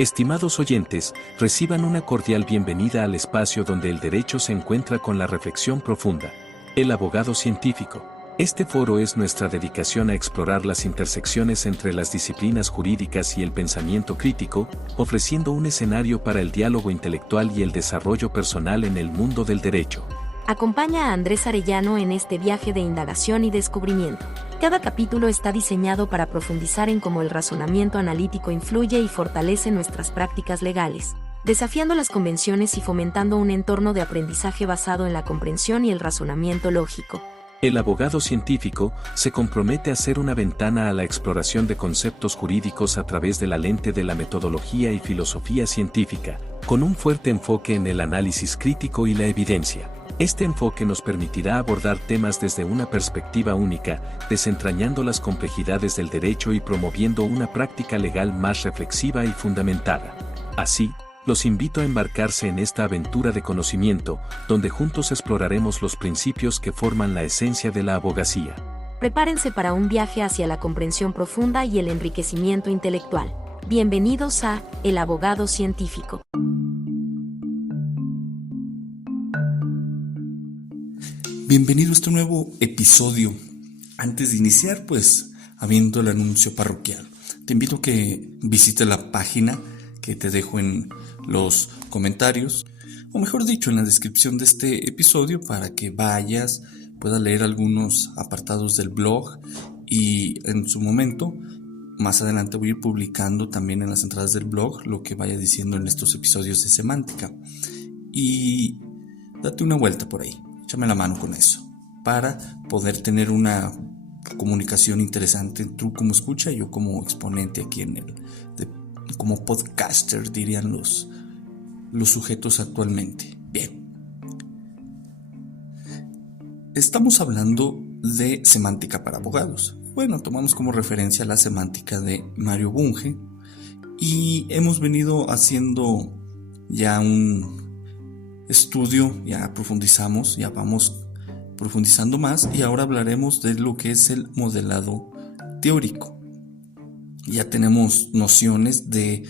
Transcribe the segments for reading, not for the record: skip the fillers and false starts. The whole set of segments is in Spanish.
Estimados oyentes, reciban una cordial bienvenida al espacio donde el derecho se encuentra con la reflexión profunda. El abogado científico. Este foro es nuestra dedicación a explorar las intersecciones entre las disciplinas jurídicas y el pensamiento crítico, ofreciendo un escenario para el diálogo intelectual y el desarrollo personal en el mundo del derecho. Acompaña a Andrés Arellano en este viaje de indagación y descubrimiento. Cada capítulo está diseñado para profundizar en cómo el razonamiento analítico influye y fortalece nuestras prácticas legales, desafiando las convenciones y fomentando un entorno de aprendizaje basado en la comprensión y el razonamiento lógico. El abogado científico se compromete a ser una ventana a la exploración de conceptos jurídicos a través de la lente de la metodología y filosofía científica, con un fuerte enfoque en el análisis crítico y la evidencia. Este enfoque nos permitirá abordar temas desde una perspectiva única, desentrañando las complejidades del derecho y promoviendo una práctica legal más reflexiva y fundamentada. Así, los invito a embarcarse en esta aventura de conocimiento, donde juntos exploraremos los principios que forman la esencia de la abogacía. Prepárense para un viaje hacia la comprensión profunda y el enriquecimiento intelectual. Bienvenidos a El Abogado Científico. Bienvenido a este nuevo episodio. Antes de iniciar, habiendo el anuncio parroquial, te invito a que visites la página que te dejo en los comentarios, o mejor dicho, en la descripción de este episodio, para que vayas, puedas leer algunos apartados del blog y en su momento, más adelante voy a ir publicando también en las entradas del blog lo que vaya diciendo en estos episodios de semántica. Y date una vuelta por ahí. Échame la mano con eso, para poder tener una comunicación interesante, tú como escucha y yo como exponente aquí como podcaster, dirían los sujetos actualmente. Bien. Estamos hablando de semántica para abogados. Bueno, tomamos como referencia la semántica de Mario Bunge y hemos venido haciendo ya un estudio, ya profundizamos, ya vamos profundizando más y ahora hablaremos de lo que es el modelado teórico. Ya tenemos nociones de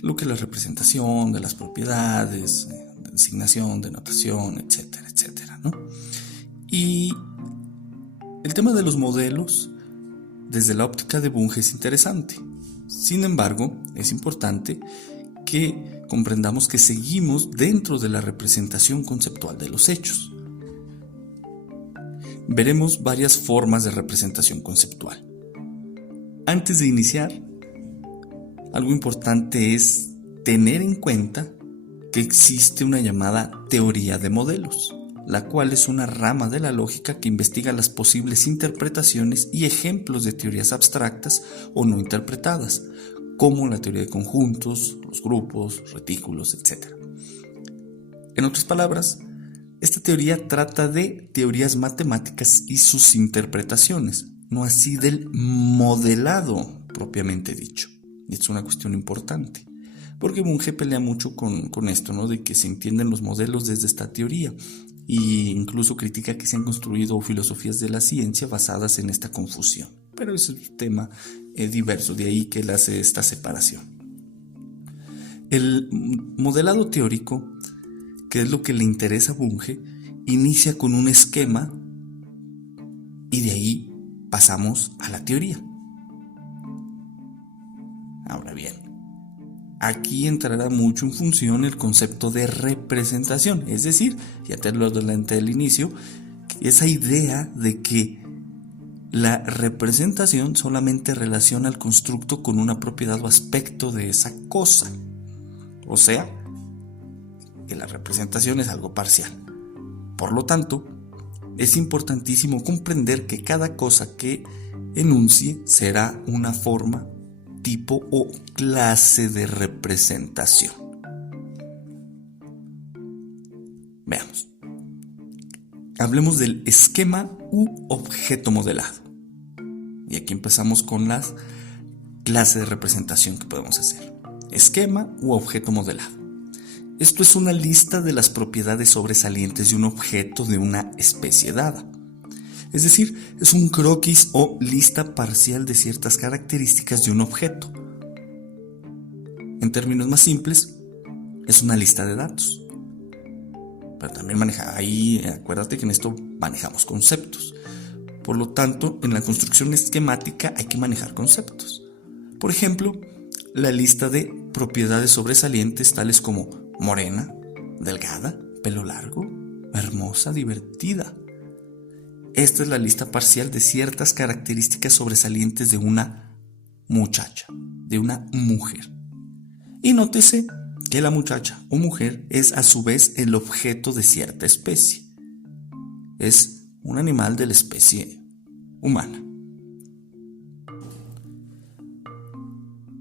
lo que es la representación, de las propiedades, de designación, de notación, etcétera, etcétera, ¿no? Y el tema de los modelos desde la óptica de Bunge es interesante. Sin embargo, es importante que comprendamos que seguimos dentro de la representación conceptual de los hechos. Veremos varias formas de representación conceptual. Antes de iniciar, algo importante es tener en cuenta que existe una llamada teoría de modelos, la cual es una rama de la lógica que investiga las posibles interpretaciones y ejemplos de teorías abstractas o no interpretadas, como la teoría de conjuntos, los grupos, retículos, etc. En otras palabras, esta teoría trata de teorías matemáticas y sus interpretaciones, no así del modelado propiamente dicho. Y es una cuestión importante, porque Bunge pelea mucho con esto, ¿no? De que se entienden los modelos desde esta teoría, e incluso critica que se han construido filosofías de la ciencia basadas en esta confusión. Pero ese es un tema diverso, de ahí que él hace esta separación. El modelado teórico, que es lo que le interesa a Bunge, inicia con un esquema y de ahí pasamos a la teoría. Ahora bien, aquí entrará mucho en función el concepto de representación, es decir, ya te lo adelanté al inicio, esa idea de que la representación solamente relaciona al constructo con una propiedad o aspecto de esa cosa. O sea, que la representación es algo parcial. Por lo tanto, es importantísimo comprender que cada cosa que enuncie será una forma, tipo o clase de representación. Veamos. Hablemos del esquema u objeto modelado. Y aquí empezamos con las clases de representación que podemos hacer. Esquema u objeto modelado. Esto es una lista de las propiedades sobresalientes de un objeto de una especie dada. Es decir, es un croquis o lista parcial de ciertas características de un objeto. en términos más simples, es una lista de datos. Pero también acuérdate que en esto manejamos conceptos. Por lo tanto, en la construcción esquemática hay que manejar conceptos. Por ejemplo, la lista de propiedades sobresalientes tales como morena, delgada, pelo largo, hermosa, divertida. Esta es la lista parcial de ciertas características sobresalientes de una muchacha, de una mujer. Y nótese que la muchacha o mujer es a su vez el objeto de cierta especie. Es un animal de la especie humana.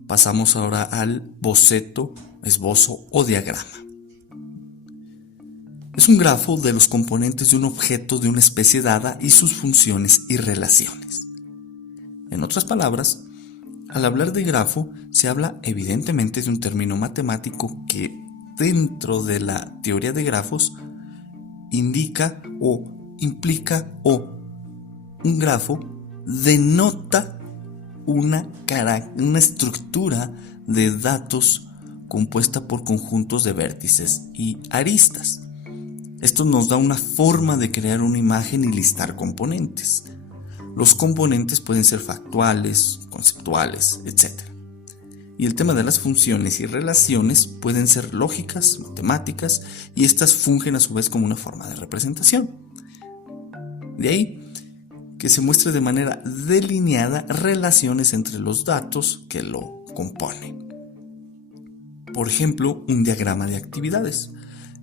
Pasamos ahora al boceto, esbozo o diagrama. Es un grafo de los componentes de un objeto de una especie dada y sus funciones y relaciones. En otras palabras, al hablar de grafo, se habla evidentemente de un término matemático que dentro de la teoría de grafos indica o implica o un grafo denota una estructura de datos compuesta por conjuntos de vértices y aristas. Esto nos da una forma de crear una imagen y listar componentes. Los componentes pueden ser factuales, conceptuales, etc. Y el tema de las funciones y relaciones pueden ser lógicas, matemáticas, y estas fungen a su vez como una forma de representación. De ahí que se muestre de manera delineada relaciones entre los datos que lo componen. Por ejemplo, un diagrama de actividades,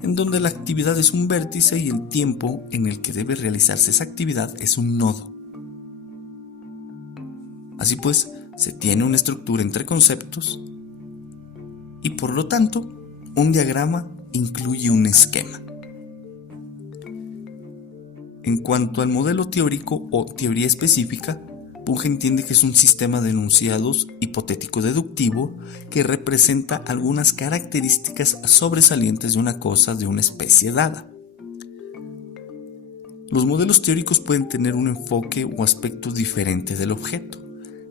en donde la actividad es un vértice y el tiempo en el que debe realizarse esa actividad es un nodo. Así pues, se tiene una estructura entre conceptos y por lo tanto, un diagrama incluye un esquema. En cuanto al modelo teórico o teoría específica, Bunge entiende que es un sistema de enunciados hipotético-deductivo que representa algunas características sobresalientes de una cosa de una especie dada. Los modelos teóricos pueden tener un enfoque o aspecto diferente del objeto.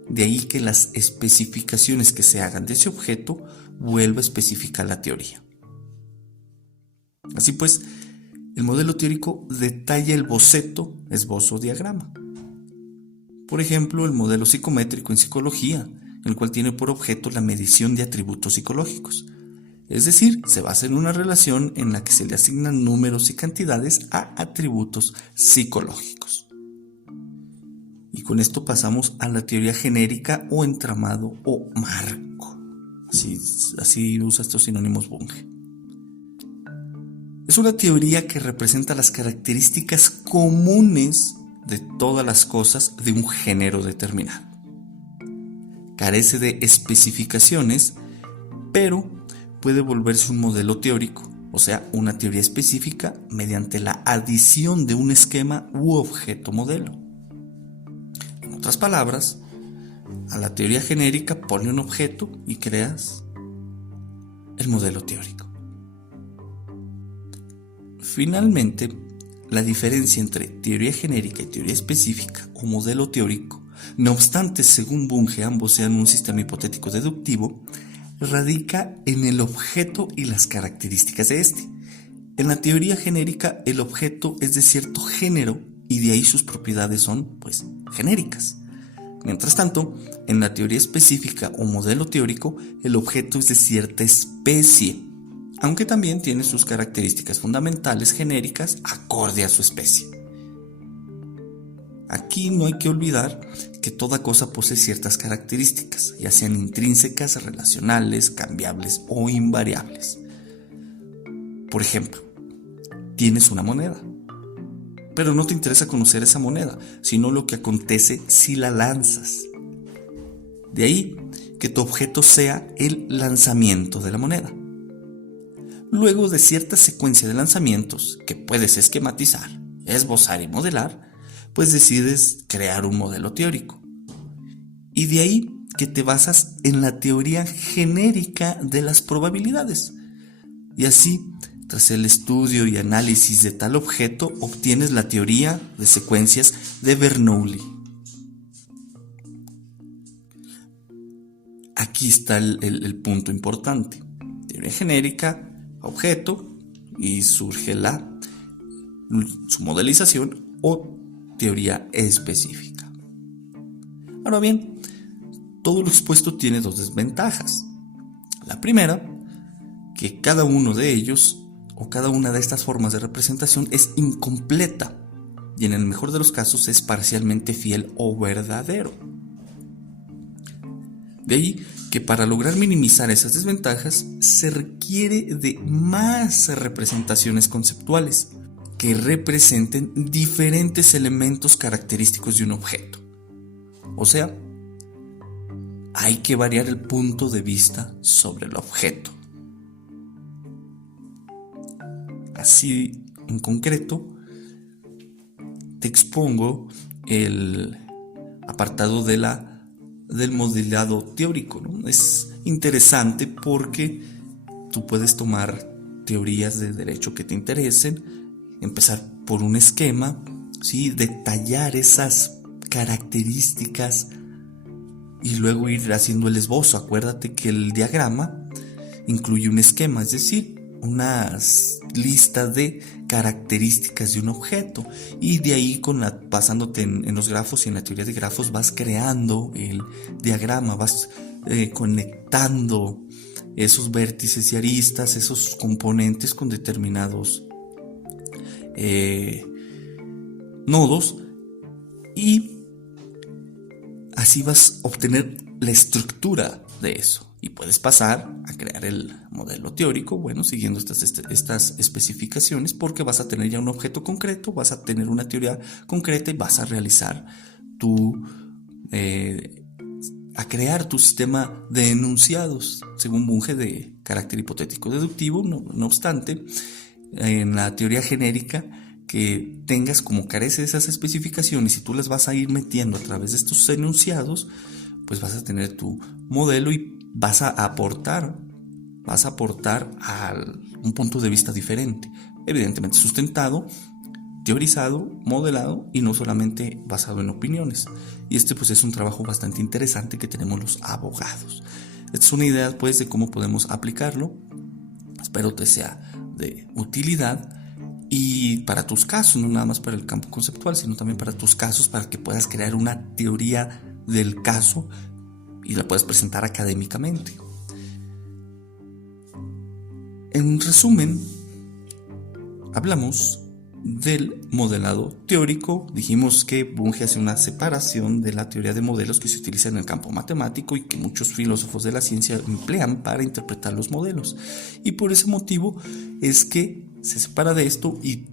De ahí que las especificaciones que se hagan de ese objeto vuelva a especificar la teoría. Así pues, el modelo teórico detalla el boceto, esbozo o diagrama. Por ejemplo, el modelo psicométrico en psicología, el cual tiene por objeto la medición de atributos psicológicos. Es decir, se basa en una relación en la que se le asignan números y cantidades a atributos psicológicos. Y con esto pasamos a la teoría genérica o entramado o marco. Así usa estos sinónimos Bunge. Es una teoría que representa las características comunes de todas las cosas de un género determinado. Carece de especificaciones, pero puede volverse un modelo teórico, o sea, una teoría específica mediante la adición de un esquema u objeto modelo. En otras palabras, a la teoría genérica pone un objeto y creas el modelo teórico. Finalmente, la diferencia entre teoría genérica y teoría específica o modelo teórico, no obstante, según Bunge, ambos sean un sistema hipotético deductivo, radica en el objeto y las características de este. En la teoría genérica, el objeto es de cierto género y de ahí sus propiedades son, genéricas. Mientras tanto, en la teoría específica o modelo teórico, el objeto es de cierta especie, aunque también tiene sus características fundamentales genéricas acorde a su especie. Aquí no hay que olvidar que toda cosa posee ciertas características, ya sean intrínsecas, relacionales, cambiables o invariables. Por ejemplo, tienes una moneda, pero no te interesa conocer esa moneda, sino lo que acontece si la lanzas. De ahí que tu objeto sea el lanzamiento de la moneda. Luego de cierta secuencia de lanzamientos que puedes esquematizar, esbozar y modelar, pues decides crear un modelo teórico. Y de ahí que te basas en la teoría genérica de las probabilidades. Y así, tras el estudio y análisis de tal objeto, obtienes la teoría de secuencias de Bernoulli. aquí está el punto importante. Teoría genérica, objeto, y surge su modelización o teoría específica. Ahora bien, todo lo expuesto tiene dos desventajas. La primera, que cada uno de ellos o cada una de estas formas de representación es incompleta y en el mejor de los casos es parcialmente fiel o verdadero. De ahí que para lograr minimizar esas desventajas se requiere de más representaciones conceptuales que representen diferentes elementos característicos de un objeto. O sea, hay que variar el punto de vista sobre el objeto. Así, en concreto, te expongo el apartado del modelado teórico, ¿no? Es interesante porque tú puedes tomar teorías de derecho que te interesen, empezar por un esquema, ¿sí? Detallar esas características y luego ir haciendo el esbozo. Acuérdate que el diagrama incluye un esquema, es decir, una lista de características de un objeto, y de ahí basándote en los grafos y en la teoría de grafos vas creando el diagrama, vas conectando esos vértices y aristas, esos componentes con determinados nodos, y así vas a obtener la estructura de eso. Y puedes pasar a crear el modelo teórico, bueno, siguiendo estas especificaciones, porque vas a tener ya un objeto concreto, vas a tener una teoría concreta y vas a realizar a crear tu sistema de enunciados según Bunge de carácter hipotético deductivo. No obstante, en la teoría genérica que tengas, como carece de esas especificaciones y tú las vas a ir metiendo a través de estos enunciados, pues vas a tener tu modelo y vas a aportar a un punto de vista diferente, evidentemente sustentado, teorizado, modelado y no solamente basado en opiniones. Y pues es un trabajo bastante interesante que tenemos los abogados. Esta es una idea pues de cómo podemos aplicarlo. Espero te sea de utilidad y para tus casos, no nada más para el campo conceptual, sino también para tus casos, para que puedas crear una teoría del caso y la puedes presentar académicamente. En resumen, hablamos del modelado teórico. Dijimos que Bunge hace una separación de la teoría de modelos que se utiliza en el campo matemático y que muchos filósofos de la ciencia emplean para interpretar los modelos. Y por ese motivo es que se separa de esto y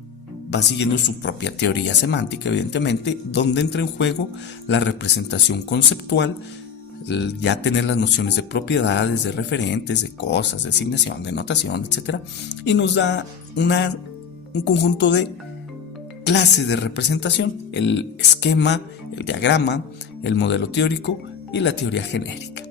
va siguiendo su propia teoría semántica, evidentemente, donde entra en juego la representación conceptual, ya tener las nociones de propiedades, de referentes, de cosas, de asignación, de notación, etc. Y nos da un conjunto de clases de representación: el esquema, el diagrama, el modelo teórico y la teoría genérica.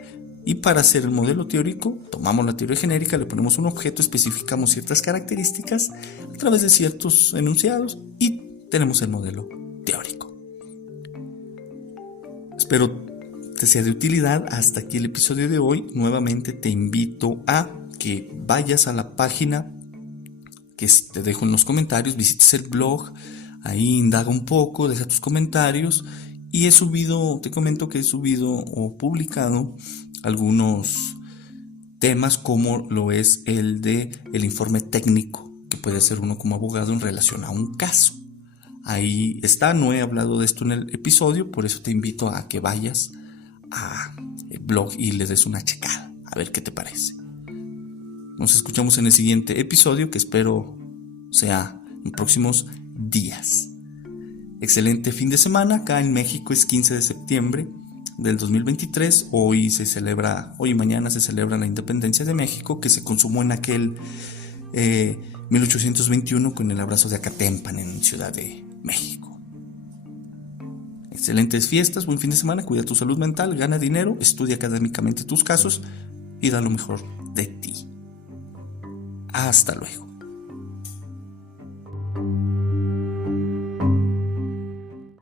Y para hacer el modelo teórico, tomamos la teoría genérica, le ponemos un objeto, especificamos ciertas características a través de ciertos enunciados y tenemos el modelo teórico. Espero te sea de utilidad. Hasta aquí el episodio de hoy. Nuevamente te invito a que vayas a la página que te dejo en los comentarios, visites el blog, ahí indaga un poco, deja tus comentarios, y te comento que he subido o publicado algunos temas, como lo es el informe técnico que puede hacer uno como abogado en relación a un caso. Ahí está, no he hablado de esto en el episodio, por eso te invito a que vayas al blog y le des una checada, a ver qué te parece. Nos escuchamos en el siguiente episodio, que espero sea en próximos días. Excelente fin de semana. Acá en México es 15 de septiembre del 2023. Hoy y mañana se celebra la independencia de México, que se consumó en aquel 1821 con el abrazo de Acatempan en Ciudad de México. Excelentes fiestas, buen fin de semana, cuida tu salud mental, gana dinero, estudia académicamente tus casos y da lo mejor de ti. Hasta luego.